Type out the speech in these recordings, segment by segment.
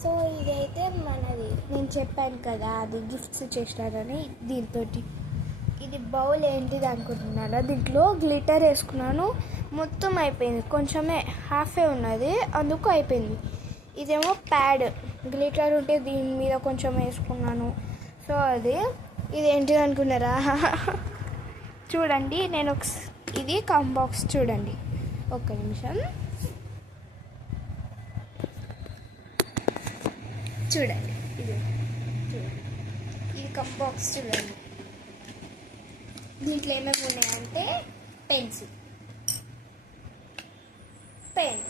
So ఇదైతే మనది, నేను చెప్పాను కదా అది గిఫ్ట్స్ చేసినారని. దీంతో ఇది బౌల్ ఏంటిది అనుకుంటున్నారా, దీంట్లో గ్లిటర్ వేసుకున్నాను, మొత్తం అయిపోయింది, కొంచెమే హాఫే ఉన్నది అందుకు అయిపోయింది. ఇదేమో ప్యాడ్, గ్లిటర్ ఉంటే దీని మీద కొంచెం వేసుకున్నాను. సో అది ఇదేంటిది అనుకున్నారా చూడండి, నేను ఇది కంబాక్స్ చూడండి, ఒక్క నిమిషం చూడండి, ఇది కంబాక్స్ చూడండి. దీంట్లో ఏమేమి ఉన్నాయంటే pencil, pen,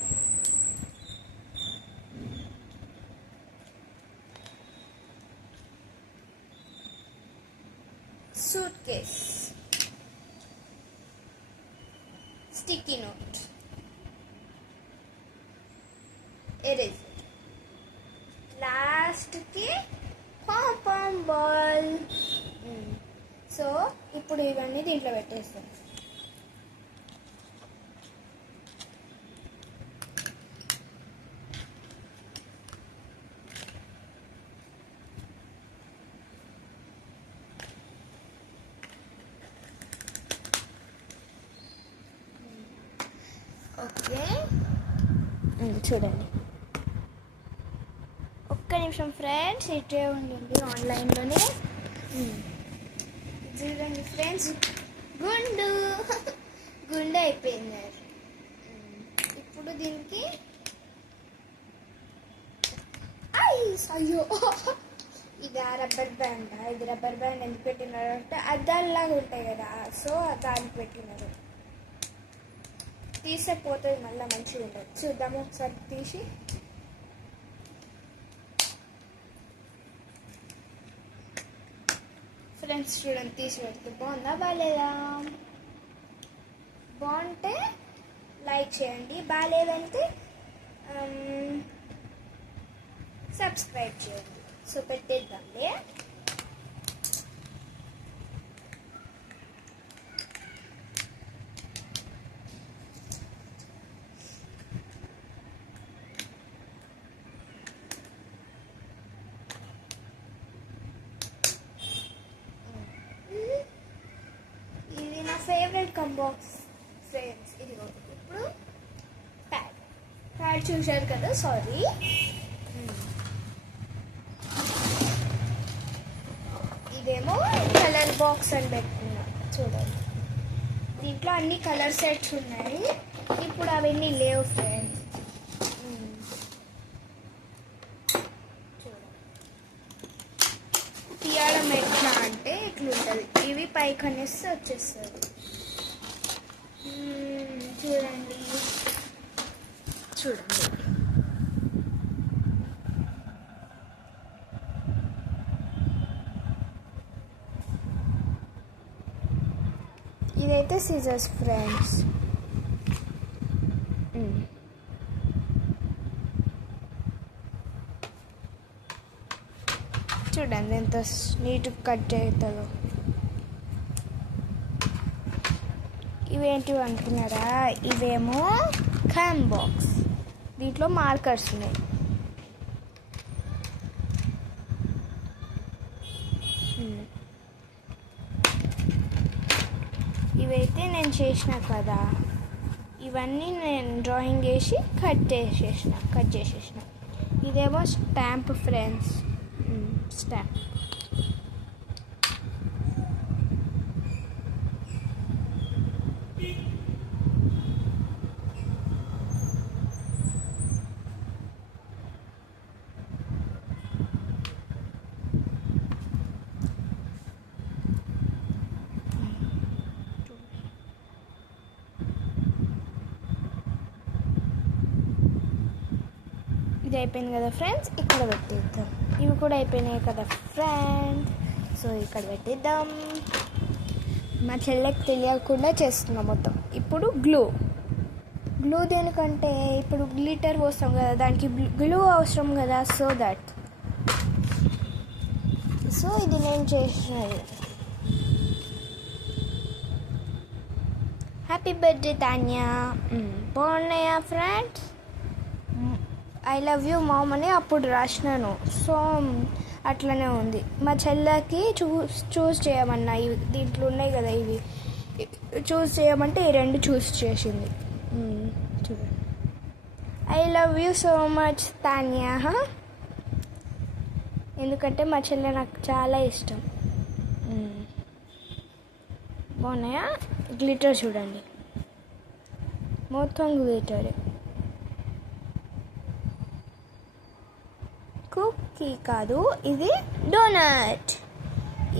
suit case, sticky note, eraser, last की पॉम बॉल. సో ఇప్పుడు ఇవన్నీ దీంట్లో పెట్టేస్తాం. ఓకే చూడండి, ఒక్క నిమిషం ఫ్రెండ్స్, ఇటే ఉండండి ఆన్లైన్లోనే. చూడండి ఫ్రెండ్స్, గుండు అయిపోయింది. ఇప్పుడు దీనికి అయ్యో ఇది రబ్బర్ బ్యాండ్, ఇది రబ్బర్ బ్యాండ్ ఎందుకు పెట్టినారు అంటే అద్దాల్లాగా ఉంటాయి కదా, సో దానికి పెట్టినారు. తీసేపోతుంది మళ్ళీ మంచిగా ఉంటుంది. చూద్దాము ఒకసారి తీసి. ఫ్రెండ్స్ చూడండి, తీసి పెడితే బాగుందా బాగాలేదా? బాగుంటే లైక్ చేయండి, బాగాలేదంటే సబ్స్క్రైబ్ చేయండి. సో పెట్టేద్దాంలే. ఇది నా ఫేవరెట్ కంబాక్స్ ఫ్రెండ్స్. ఇది ఇప్పుడు ప్యాడ్ చూశారు కదా, సారీ. ఇదేమో కలర్ బాక్స్ అని పెట్టుకున్నా చూడండి, దీంట్లో అన్ని కలర్ సెట్స్ ఉన్నాయి. ఇప్పుడు అవన్నీ లేవు ఫ్రెండ్స్. తీయడం ఎట్లా అంటే ఇట్లుంటుంది, ఇవి పైకి అనేసి వచ్చేస్తుంది. చూడండి చూడండి, ఇదైతే సిజర్స్ ఫ్రెండ్స్. చూడండి ఎంత నీట్గా కట్ అవుతుందో. ఇవేంటివి అనుకున్నారా, ఇవేమో కంబాక్స్, దీంట్లో మార్కర్స్ ఉన్నాయి. ఇవైతే నేను చేసిన కదా, ఇవన్నీ నేను డ్రాయింగ్ వేసి కట్ చేసేసిన. ఇదేమో స్టాంప్ ఫ్రెండ్స్, స్టాంప్. ఇది అయిపోయింది కదా ఫ్రెండ్స్, ఇక్కడ పెట్టేద్దాం. ఇవి కూడా అయిపోయినాయి కదా ఫ్రెండ్స్, సో ఇక్కడ పెట్టేద్దాం. మా చెల్లెకి తెలియకుండా చేస్తున్నాం మొత్తం. ఇప్పుడు గ్లూ దేనికంటే ఇప్పుడు గ్లిటర్ పోస్తాం కదా, దానికి గ్లూ అవసరం కదా, సో ఇది నేను చేసినది. Happy birthday Tanya. బాగున్నాయా friends? I love you mom అని అప్పుడు రాసినాను. సో అట్లనే ఉంది. మా చెల్లెకి చూస్ చేయమన్నా, దీంట్లో ఉన్నాయి కదా ఇవి, చూస్ చేయమంటే ఈ రెండు చూస్ చేసింది. చూడండి. I love you so much Tanya. ఎందుకంటే మా చెల్లె నాకు చాలా ఇష్టం. బాగున్నాయా? గ్లిటర్ చూడండి, మొత్తం గ్లిటరే. కుకీ కాదు, ఇది డోనట్.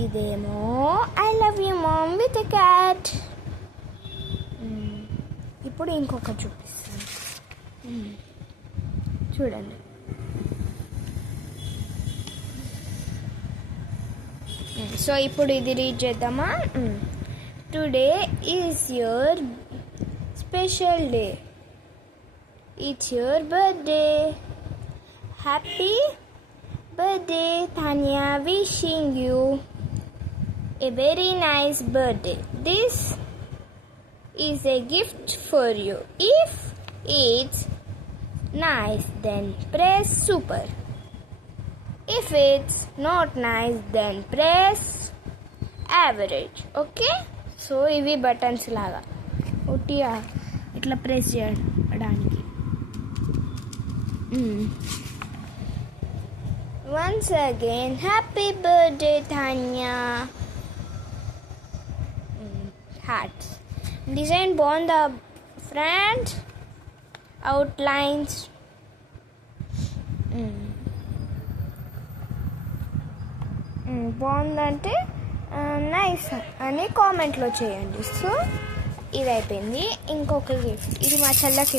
ఇదేమో I love you ma'am with a cat. ఇప్పుడు ఇంకొక చూపిస్తాను, చూడండి. సో ఇప్పుడు ఇది రీడ్ చేద్దామా? Today is your special day. It's your birthday. Happy birthday Tanya, wishing you a very nice birthday. This is a gift for you. If it's nice, then press super. If it's not nice, then press average. Okay? So ఇవి buttons లాగా ఉట్టిగా ఇట్లా press చేయడానికి. Once again, happy birthday Tanya. Hearts. Design బాగుందా friends? Outlines. బాగుందంటే nice అని కామెంట్లో చేయండి. సో ఇది అయిపోయింది. ఇంకొక గిఫ్ట్, ఇది మా చెల్లెకి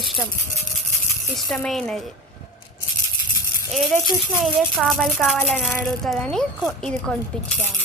ఇష్టమైనది. ఏదో చూసినా ఇదే కావాలని అడుగుతుందని ఇది కొనిపించాము.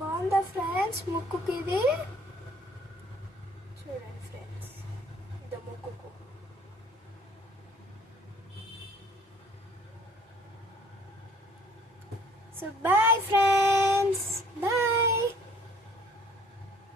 బాగుందా ఫ్రెండ్స్? ముక్కుకి ఇది చూడండి ఫ్రెండ్స్, ఇది ముక్కుకు. So bye friends.